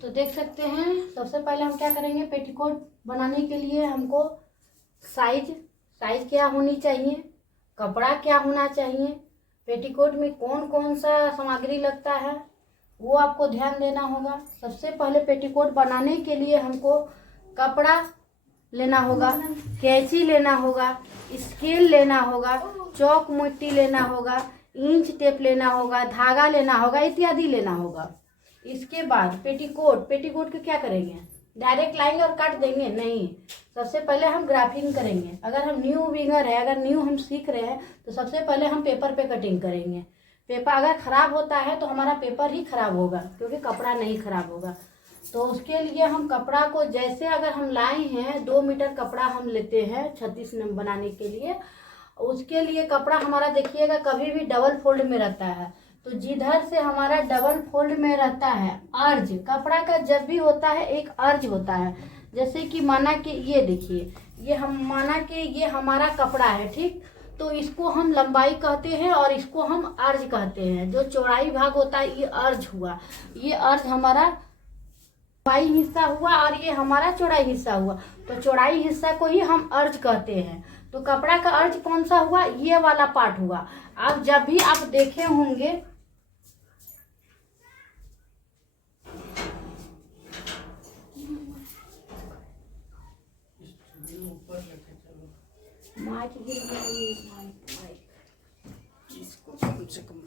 तो देख सकते हैं, सबसे पहले हम क्या करेंगे, पेटीकोट बनाने के लिए हमको साइज क्या होनी चाहिए, कपड़ा क्या होना चाहिए, पेटीकोट में कौन कौन सा सामग्री लगता है वो आपको ध्यान देना होगा। सबसे पहले पेटीकोट बनाने के लिए हमको कपड़ा लेना होगा, कैंची लेना होगा, स्केल लेना होगा, चौक मिट्टी लेना होगा, इंच टेप लेना होगा, धागा लेना होगा, इत्यादि लेना होगा। इसके बाद पेटीकोट को क्या करेंगे, डायरेक्ट लाएंगे और काट देंगे? नहीं, सबसे पहले हम ग्राफिंग करेंगे। अगर हम न्यू बिगनर है, अगर न्यू हम सीख रहे हैं, तो सबसे पहले हम पेपर पे कटिंग करेंगे। पेपर अगर ख़राब होता है तो हमारा पेपर ही ख़राब होगा, क्योंकि कपड़ा नहीं ख़राब होगा। तो उसके लिए हम कपड़ा को, जैसे अगर हम लाए हैं 2 मीटर कपड़ा हम लेते हैं 36 नंबर बनाने के लिए, उसके लिए कपड़ा हमारा देखिएगा कभी भी डबल फोल्ड में रहता है। तो जिधर से हमारा डबल फोल्ड में रहता है अर्ज, कपड़ा का जब भी होता है एक अर्ज होता है। जैसे कि माना कि ये देखिए, ये हम माना कि ये हमारा कपड़ा है, ठीक, तो इसको हम लंबाई कहते हैं और इसको हम अर्ज कहते हैं। जो चौड़ाई भाग होता है ये अर्ज हुआ, ये अर्ज हमारा लंबाई हिस्सा हुआ और ये हमारा चौड़ाई हिस्सा हुआ। तो चौड़ाई हिस्सा को ही हम अर्ज कहते हैं। तो कपड़ा का अर्ज कौन सा हुआ, ये वाला पार्ट हुआ। अब जब भी आप देखे होंगे इसको कम से कम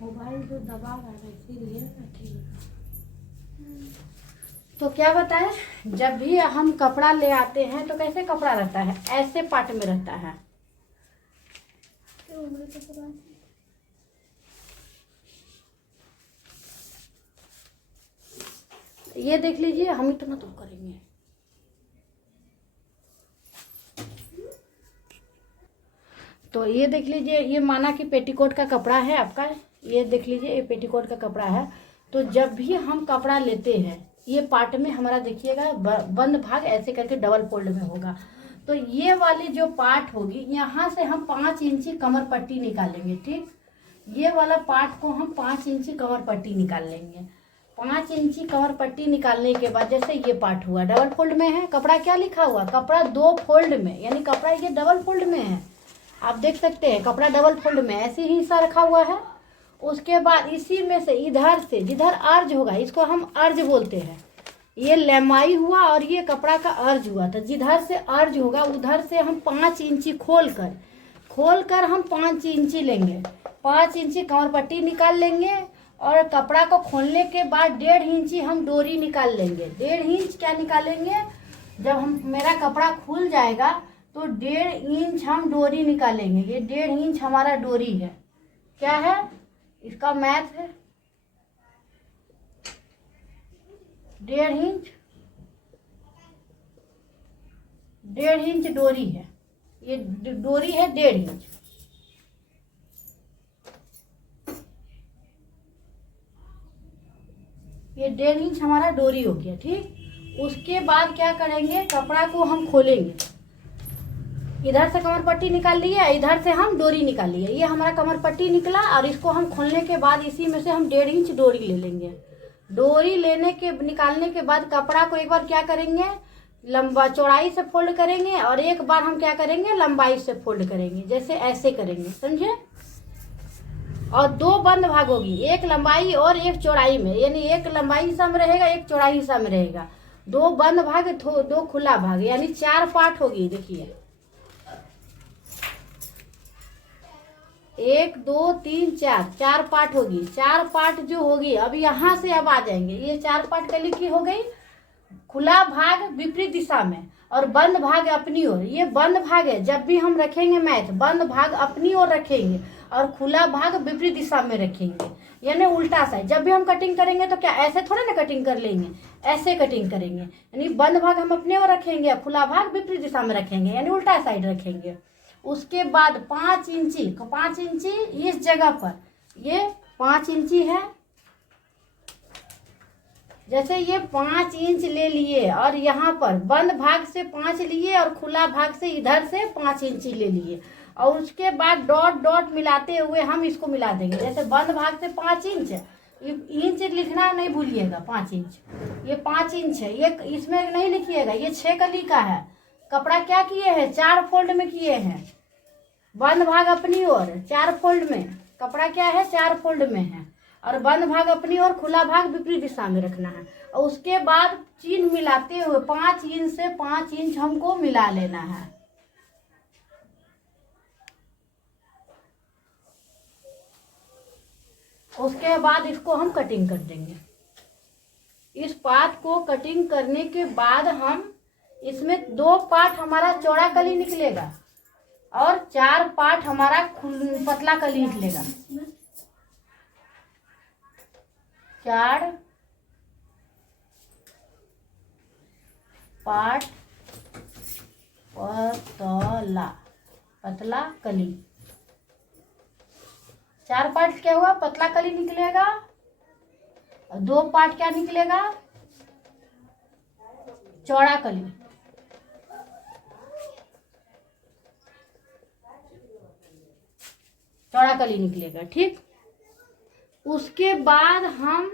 मोबाइल जो दबा रहा है इसीलिए ठीक। तो क्या बताए, जब भी हम कपड़ा ले आते हैं तो कैसे कपड़ा रहता है, ऐसे पार्ट में रहता है। ये देख लीजिए, हम इतना तो करेंगे। तो ये देख लीजिए, ये माना कि पेटीकोट का कपड़ा है आपका, ये देख लीजिए ये पेटीकोट का कपड़ा है। तो जब भी हम कपड़ा लेते हैं, ये पार्ट में हमारा देखिएगा बंद भाग ऐसे करके डबल फोल्ड में होगा। तो ये वाली जो पार्ट होगी, यहाँ से हम 5 इंची कमर पट्टी निकालेंगे, ठीक, ये वाला पार्ट को हम 5 इंची कमर पट्टी निकाल लेंगे। 5 इंची कमर पट्टी निकालने के बाद, जैसे ये पार्ट हुआ डबल फोल्ड में है, कपड़ा क्या लिखा हुआ, कपड़ा 2 फोल्ड में, यानी कपड़ा ये डबल फोल्ड में है। आप देख सकते हैं कपड़ा डबल फोल्ड में ऐसे ही हिस्सा रखा हुआ है। उसके बाद इसी में से इधर से जिधर अर्ज होगा, इसको हम अर्ज बोलते हैं, ये लंबाई हुआ और ये कपड़ा का अर्ज हुआ। तो जिधर से अर्ज होगा उधर से हम 5 इंची खोल कर हम 5 इंची लेंगे, 5 इंची कमर पट्टी निकाल लेंगे। और कपड़ा को खोलने के बाद 1.5 इंची हम डोरी निकाल लेंगे। 1.5 इंच क्या निकालेंगे, जब हम मेरा कपड़ा खुल जाएगा तो 1.5 इंच हम डोरी निकालेंगे। ये 1.5 इंच हमारा डोरी है, क्या है, इसका मैथ है 1.5 इंच, 1.5 इंच डोरी है, ये डोरी है 1.5 इंच। ये 1.5 इंच हमारा डोरी हो गया, ठीक। उसके बाद क्या करेंगे, कपड़ा को हम खोलेंगे, इधर से कमर पट्टी निकाल लिए, इधर से हम डोरी निकाल लिए, ये हमारा कमर पट्टी निकला। और इसको हम खोलने के बाद इसी में से हम 1.5 इंच डोरी ले लेंगे। डोरी निकालने के बाद कपड़ा को एक बार क्या करेंगे, लंबा चौड़ाई से फोल्ड करेंगे और एक बार हम क्या करेंगे, लंबाई से फोल्ड करेंगे, जैसे ऐसे करेंगे, समझे। और 2 बंद भाग होगी, एक लंबाई और एक चौड़ाई में, यानी एक लंबाई हिस्सा में रहेगा, एक चौड़ाई हिस्सा में रहेगा। 2 बंद भाग, 2 खुला भाग, यानी 4 पार्ट होगी। देखिए 1 2 3 4 पार्ट होगी। 4 पार्ट जो होगी, अब यहाँ से अब आ जाएंगे, ये 4 पार्ट कली की हो गई, खुला भाग विपरीत दिशा में और बंद भाग अपनी ओर। ये बंद भाग है, जब भी हम रखेंगे मैथ, बंद भाग अपनी ओर रखेंगे और खुला भाग विपरीत दिशा में रखेंगे, यानी उल्टा साइड। जब भी हम कटिंग करेंगे तो क्या ऐसे थोड़ा ना कटिंग कर लेंगे, ऐसे कटिंग करेंगे, यानी बंद भाग हम अपने ओर रखेंगे, खुला भाग विपरीत दिशा में रखेंगे, यानी उल्टा साइड रखेंगे। उसके बाद 5 इंची इस जगह पर, ये 5 इंची है, जैसे ये 5 इंच ले लिए और यहाँ पर बंद भाग से 5 लिए और खुला भाग से इधर से 5 इंच ले लिए और उसके बाद डॉट डॉट मिलाते हुए हम इसको मिला देंगे। जैसे बंद भाग से 5 इंच, इंच लिखना नहीं भूलिएगा, 5 इंच, ये 5 इंच है, ये इसमें नहीं लिखिएगा, ये 6 कली का है। कपड़ा क्या किए हैं, 4 फोल्ड में किए हैं, बंद भाग अपनी ओर 4 फोल्ड में, कपड़ा क्या है 4 फोल्ड में है और बंद भाग अपनी ओर, खुला भाग विपरीत दिशा में रखना है। और उसके बाद चीन मिलाते हुए 5 इंच से 5 इंच हमको मिला लेना है। उसके बाद इसको हम कटिंग कर देंगे। इस पार्ट को कटिंग करने के बाद हम इसमें 2 पार्ट हमारा चौड़ा कली निकलेगा और 4 पार्ट हमारा पतला कली निकलेगा। 4 पार्ट पतला कली, 4 पार्ट क्या हुआ, पतला कली निकलेगा और 2 पार्ट क्या निकलेगा, चौड़ा कली। चौड़ा कली निकलेगा, ठीक। उसके बाद हम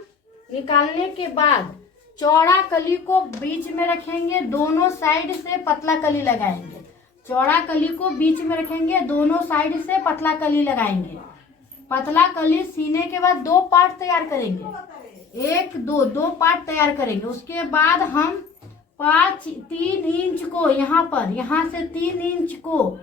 निकालने के बाद चौड़ा कली को बीच में रखेंगे, दोनों साइड से पतला कली लगाएंगे। चौड़ा कली को बीच में रखेंगे, दोनों साइड से पतला कली लगाएंगे। पतला कली सीने के बाद 2 पार्ट तैयार करेंगे, 1 2 पार्ट तैयार करेंगे। उसके बाद हम 3 इंच को यहाँ पर, यहाँ से 3 इंच को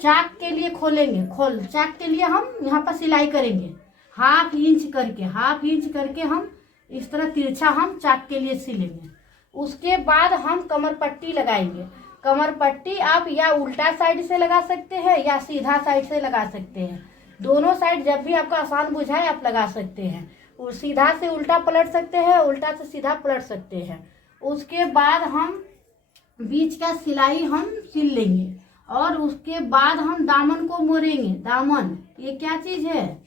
चाक के लिए खोलेंगे, चाक के लिए हम यहाँ पर सिलाई करेंगे, हाफ इंच करके हम इस तरह तिरछा हम चाक के लिए सिलेंगे। उसके बाद हम कमर पट्टी लगाएंगे। कमर पट्टी आप या उल्टा साइड से लगा सकते हैं या सीधा साइड से लगा सकते हैं, दोनों साइड जब भी आपका आसान बुझाए आप लगा सकते हैं। और सीधा से उल्टा पलट सकते हैं, उल्टा से सीधा पलट सकते हैं। उसके बाद हम बीच का सिलाई हम सिल लेंगे और उसके बाद हम दामन को मोड़ेंगे। दामन ये क्या चीज है,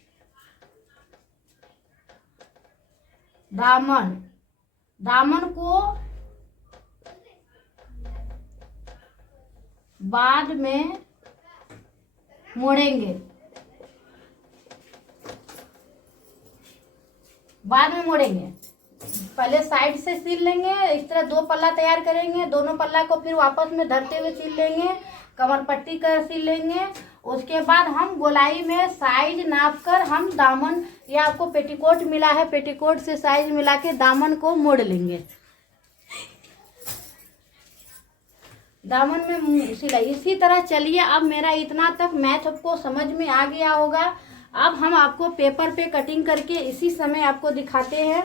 दामन को बाद में मोड़ेंगे, पहले साइड से सिल लेंगे, इस तरह 2 पल्ला तैयार करेंगे, दोनों पल्ला को फिर वापस में धरते हुए सिल लेंगे, कमर पट्टी कर सिल लेंगे। उसके बाद हम गोलाई में साइज नाप कर हम दामन, या आपको पेटीकोट मिला है, पेटीकोट से साइज मिला के दामन को मोड़ लेंगे। दामन में सिलाई इसी तरह। चलिए अब मेरा इतना तक मैथ आपको समझ में आ गया होगा। अब हम आपको पेपर पे कटिंग करके इसी समय आपको दिखाते हैं।